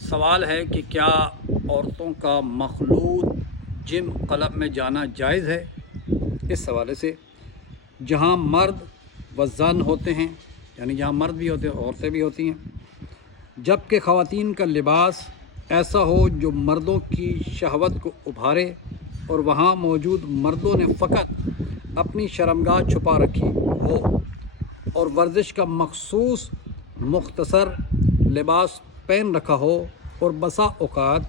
سوال ہے کہ کیا عورتوں کا مخلوط جم کلب میں جانا جائز ہے؟ اس حوالے سے جہاں مرد و زن ہوتے ہیں، یعنی جہاں مرد بھی ہوتے ہیں عورتیں بھی ہوتی ہیں، جبکہ خواتین کا لباس ایسا ہو جو مردوں کی شہوت کو ابھارے اور وہاں موجود مردوں نے فقط اپنی شرمگاہ چھپا رکھی ہو اور ورزش کا مخصوص مختصر لباس پہن رکھا ہو، اور بسا اوقات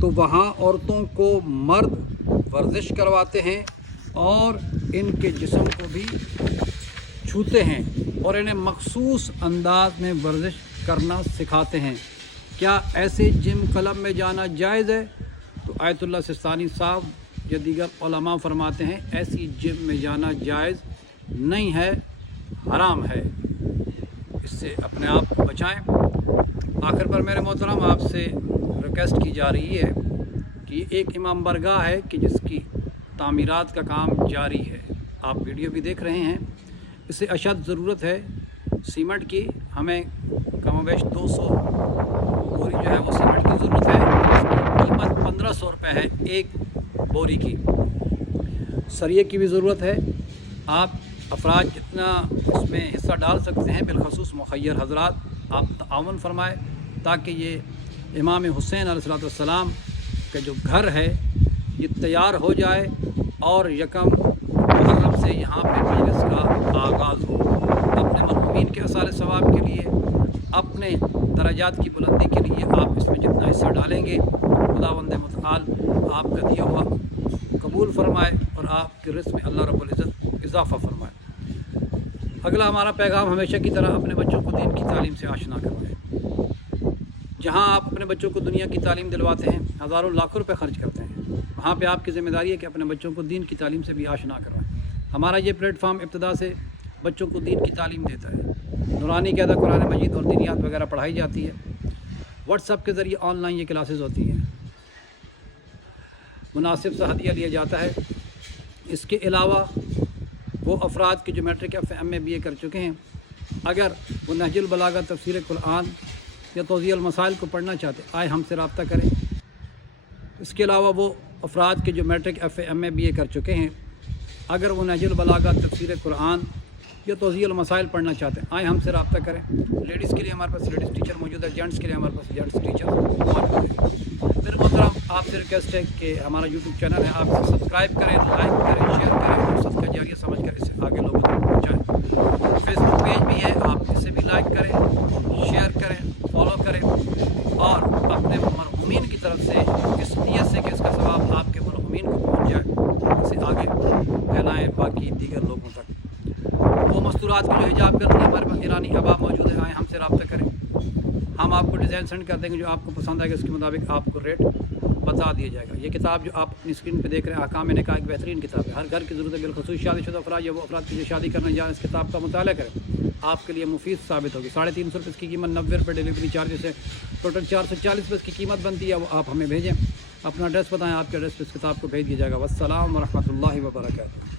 تو وہاں عورتوں کو مرد ورزش کرواتے ہیں اور ان کے جسم کو بھی چھوتے ہیں اور انہیں مخصوص انداز میں ورزش کرنا سکھاتے ہیں، کیا ایسے جم کلب میں جانا جائز ہے؟ تو آیت اللہ سستانی صاحب یا دیگر علماء فرماتے ہیں ایسی جم میں جانا جائز نہیں ہے، حرام ہے، اس سے اپنے آپ کو بچائیں۔ آخر پر میرے محترم آپ سے ریکویسٹ کی جا رہی ہے کہ ایک امام برگاہ ہے کہ جس کی تعمیرات کا کام جاری ہے، آپ ویڈیو بھی دیکھ رہے ہیں، اسے اشد ضرورت ہے سیمنٹ کی، ہمیں کم و بیش 200 بوری جو ہے وہ سیمنٹ کی ضرورت ہے، اس کی قیمت 1500 روپے ہے ایک بوری کی۔ سریے کی بھی ضرورت ہے، آپ افراد جتنا اس میں حصہ ڈال سکتے ہیں، بالخصوص مخیر حضرات آپ تعاون فرمائے تاکہ یہ امام حسین علیہ السلام کا جو گھر ہے یہ تیار ہو جائے اور یکم محرم سے یہاں پہ مجلس کا آغاز ہو۔ اپنے مرحومین کے اثار ثواب کے لیے، اپنے درجات کی بلندی کے لیے آپ اس میں جتنا حصہ ڈالیں گے خداوند متعال آپ کا دیا ہوا قبول فرمائے اور آپ کے رزق میں اللہ رب العزت اضافہ فرمائے۔ اگلا ہمارا پیغام ہمیشہ کی طرح اپنے بچوں کو دین کی تعلیم سے آشنا کروائیں۔ جہاں آپ اپنے بچوں کو دنیا کی تعلیم دلواتے ہیں، ہزاروں لاکھوں روپے خرچ کرتے ہیں، وہاں پہ آپ کی ذمہ داری ہے کہ اپنے بچوں کو دین کی تعلیم سے بھی آشنا کروائیں۔ ہمارا یہ پلیٹ فارم ابتدا سے بچوں کو دین کی تعلیم دیتا ہے، نورانی قاعدہ قرآن مجید اور دینیات وغیرہ پڑھائی جاتی ہے، واٹس ایپ کے ذریعے آن لائن یہ کلاسز ہوتی ہیں، مناسب سا ہدیہ لیا جاتا ہے۔ اس کے علاوہ وہ افراد کے جو میٹرک یا ایم اے بی اے کر چکے ہیں، اگر وہ نہج البلاغہ تفسیر قرآن یا توضیح المسائل کو پڑھنا چاہتے آئے ہم سے رابطہ کریں۔ اس کے علاوہ وہ افراد کے جو matric F A M A B A کر چکے ہیں، اگر وہ نہج البلاغہ تفسیر قرآن یا توضیح المسائل پڑھنا چاہتے ہیں آئے ہم سے رابطہ کریں۔ لیڈیز کے لیے ہمارے پاس لیڈیز ٹیچر موجود ہے، جینٹس کے لیے ہمارے پاس جینٹس ٹیچر موجود ہے۔ میرے محترم آپ سے ریکویسٹ ہے کہ ہمارا یوٹیوب چینل ہے، آپ اسے سبسکرائب کریں، لائک کریں، شیئر کریں اور صدقہ جاریہ سمجھ کر اسے آگے لوگوں تک پہنچائیں۔ فیس بک پیج بھی ہے، آپ اسے بھی لائک کریں، شیئر کریں، فالو کریں اور اپنے مرحومین کی طرف سے اس نیت سے کہ اس کا ثواب آپ کے مرحومین کو پہنچ جائے اسے آگے پھیلائیں باقی دیگر لوگوں تک۔ وہ مستورات کو جو حجاب کرتی ہیں ہمارے پاس ایرانی ابا موجود ہے، آئیں ہم سے رابطہ کریں، ہم آپ کو ڈیزائن سینڈ کر دیں گے، جو آپ کو پسند آئے گا اس کے مطابق آپ کو ریٹ بتا دیا جائے گا۔ یہ کتاب جو آپ اپنی اسکرین پہ دیکھ رہے ہیں احکام نکاح ایک بہترین کتاب ہے، ہر گھر کی ضرورت ہے، بالخصوص شادی شدہ افراد یا وہ افراد کی جو شادی کرنے جائیں اس کتاب کا مطالعہ کریں، آپ کے لیے مفید ثابت ہوگی۔ 350 روپے اس کی قیمت، 90 روپے ڈیلیوری چارجز ہے، ٹوٹل 440 روپے اس کی قیمت بنتی ہے، وہ آپ ہمیں بھیجیں، اپنا ایڈریس بتائیں، آپ کے ایڈریس پہ اس کتاب کو بھیج دیا جائے گا۔ والسلام ورحمۃ اللہ وبرکاتہ۔